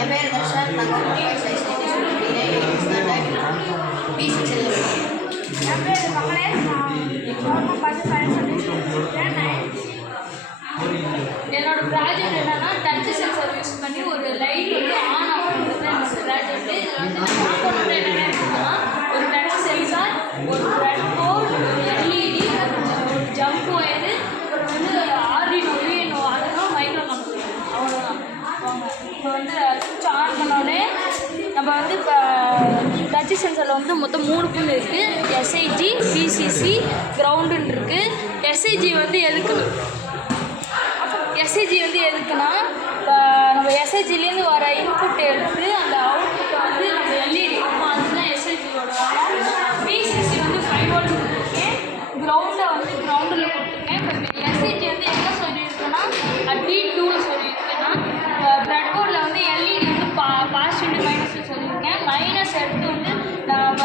என் பேர் தர்ஷன். நான் government science B6 என் பேர் கமலேஷ். கவர்மெண்ட் சயின்ஸ் என்னோட ப்ராஜெக்ட் என்னன்னா டச் சென்சார் யூஸ் பண்ணி ஒரு லைட் வந்து ஆன் ஆஃப் பண்ணுறது என்னோட ப்ராஜெக்ட். இதில் வந்து காம்பவுண்ட் என்னென்ன இருக்குன்னா ஒரு டச் சென்சார், ஒரு ப்ரெட் போர்ட், ஒரு எல்இடி, ஒரு ஜம்ப் ஒயரு, அப்புறம் வந்து ஆர்டினோ யூஎன்ஓ, அதெல்லாம் மைக்ரோ கண்ட்ரோலர். அவ்வளோதான். இப்போ வந்து சுவிட்ச் ஆன் பண்ணோடனே நம்ம வந்து இப்போ டச் சென்சாரில் வந்து மொத்தம் 3 பின் இருக்குது. எஸ்ஐஜி, பிசிசி, கிரவுண்டுன்னு இருக்குது. எஸ்ஐஜி வந்து எதுக்குன்னா இப்போ நம்ம எஸ்ஐஜிலேருந்து வர இன்புட் எடுத்து அந்த அவுட்புட்டை வந்து நம்ம எல்இடி அதுதான் எஸ்ஐஜியோட வேலை. பிசிசி வந்து 5 வோல்ட் கொடுத்துருக்கேன். கிரவுண்டை வந்து கிரவுண்டில் கொடுத்துருக்கேன். இப்போ எஸ்ஐஜி வந்து எங்கே சொல்லியிருக்கேன்னா D2ல் சொல்லியிருக்கேன்னா ப்ரெட் போர்டில் வந்து எல்இடி வந்து பாசிட்டிவ் மைனஸில் சொல்லியிருக்கேன். மைனஸ் எடுத்து வந்து நான்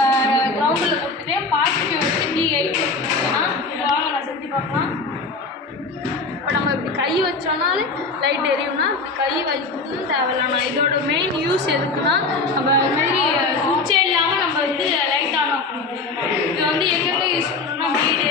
கிரவுண்டில் கொடுத்துட்டேன். பாசிட்டிவ் வந்து D8 கொடுத்துருக்கேன்னா வாங்க நான் செஞ்சு பார்க்கலாம். இப்போ நம்ம இப்படி கை வச்சோம்னாலே லைட் எரியும்னா இப்படி கை வைக்கணும்னு தேவையில்ல. நான் இதோட மெயின் யூஸ் எதுக்குன்னா நம்ம இதுமாரி சுவிட்சே இல்லாமல் நம்ம வந்து லைட் ஆன் ஆஃப் பண்ணிக்கலாம். இது வந்து எங்கெங்கே யூஸ் பண்ணணும்னா வீடு,